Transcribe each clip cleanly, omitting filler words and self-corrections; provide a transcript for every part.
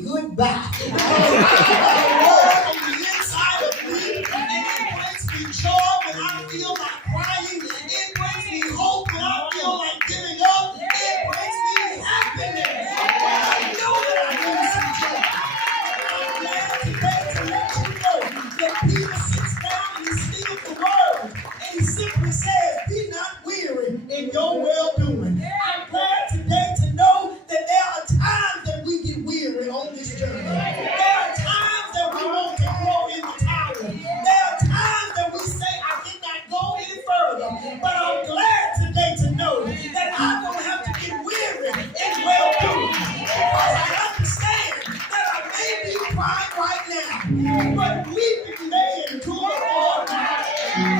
goodbye. On the inside of me, and it brings me joy when I feel like crying. It brings me hope when I feel like giving up. It brings me happiness when I know that I need some joy. I'm glad today to let you know that Peter sits down and he speaks the word, and he simply says, "Be not weary in your well-doing." I'm glad today to know that there are times that we get weary on this journey. There are times that we want to throw in the towel. There are times that we say, "I cannot go any further." But I'm glad today to know that I don't have to get weary in well-doing, because I understand that I may be crying right now, but weeping may endure for a while.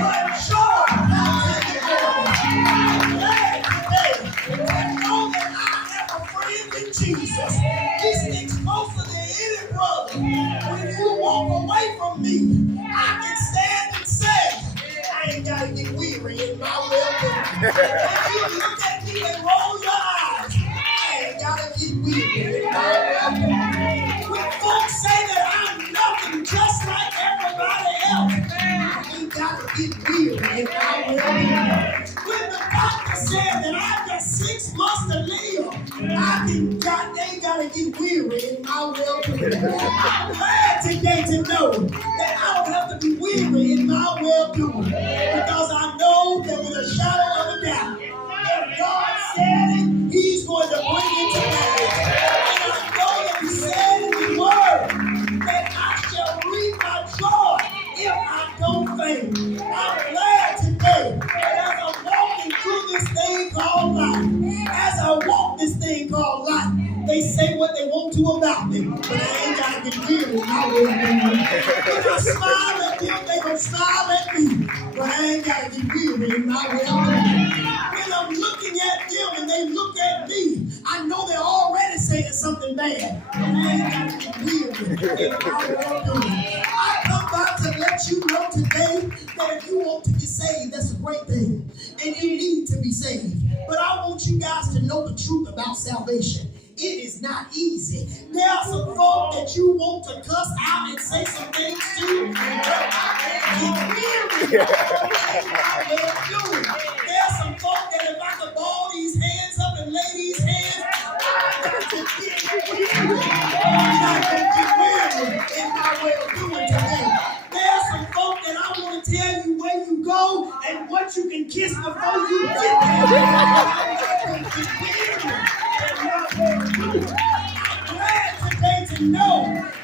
But joy comes in the morning. I'm glad today to know that I have a friend in Jesus. He sticks closer than any brother. When you walk away from me, I can stand and say, "I ain't got to get weary in my well-doing." When you look at me and roll your eyes, I ain't got to get weary in my well-doing. When folks say that I'm nothing just like everybody else, I ain't got to get weary in my well-doing. When the doctor said that I've got 6 months to live, ain't got to get weary in my well-doing. I'm glad today to know that I don't have to be weary in my well-doing, because I know that with a shadow of a doubt, if God said it, He's going to bring it to pass. And I know that He said in His word that I shall reap my joy if I don't faint. I'm glad today that as I'm walking through this thing called life, as I walk this thing called life, they say what they want to about me, but I ain't got to get weary in my well-doing. If I smile at them, they gon' smile at me, but I ain't got to get weary in my well-doing. When I'm looking at them and they look at me, I know they're already saying something bad, but I ain't got to get weary in my well-doing. I come by to let you know today that if you want to get saved, that's a great thing, and you need to be saved. But I want you guys to know the truth about salvation. It is not easy. There are some folk that you want to cuss out and say some things to, but I can't get weary. There are some folk that if I could ball these hands up and lay these hands, I can get weary. I can get weary in my well-doing today. There are some folk that I want to tell you where you go and what you can kiss before you get there. I can get weary. I'm glad today to know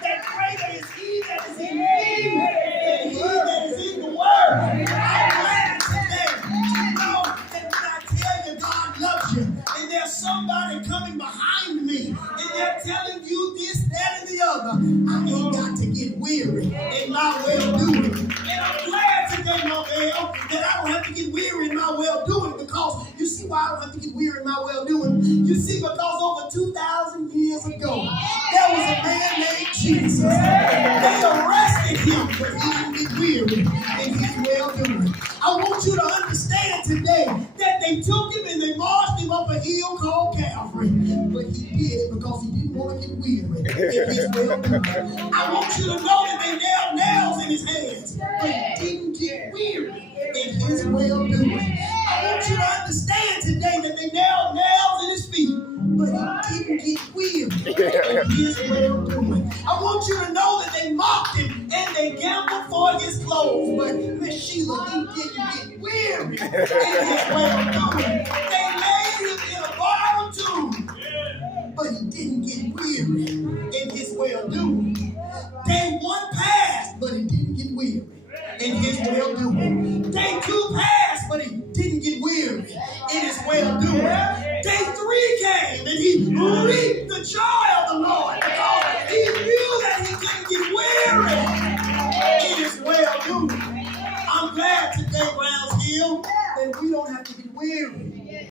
that greater is He that is in me than he that is in the world. I'm glad today to know that when I tell you God loves you, and there's somebody coming behind me, and they're telling you this, that, and the other, I ain't got to get weary in my well-doing. And I'm glad today, Mabel, that I don't have to get weary in my well-doing, because you see why I don't have to get weary in my well-doing? You see, because over 2,000 years ago, there was a man named Jesus. They arrested him, but he didn't get weary in his well-doing. I want you to understand today that they took him and they marched him up a hill called Calvary, but he did it because he didn't want to get weary in his well-doing. I want you to know that they nailed nails in his hands, but he didn't get weary in his well-doing. I want you to understand today that they nailed nails in his feet, but he didn't get weary in his well-doing. I want you to know that they mocked him and they gambled for his clothes, but Miss Sheila, he didn't get weary in his well-doing. They laid him in a borrowed tomb, but he didn't get weary in his well-doing. Day 1 passed, but he didn't get weary in his well-doing. Day 2 passed,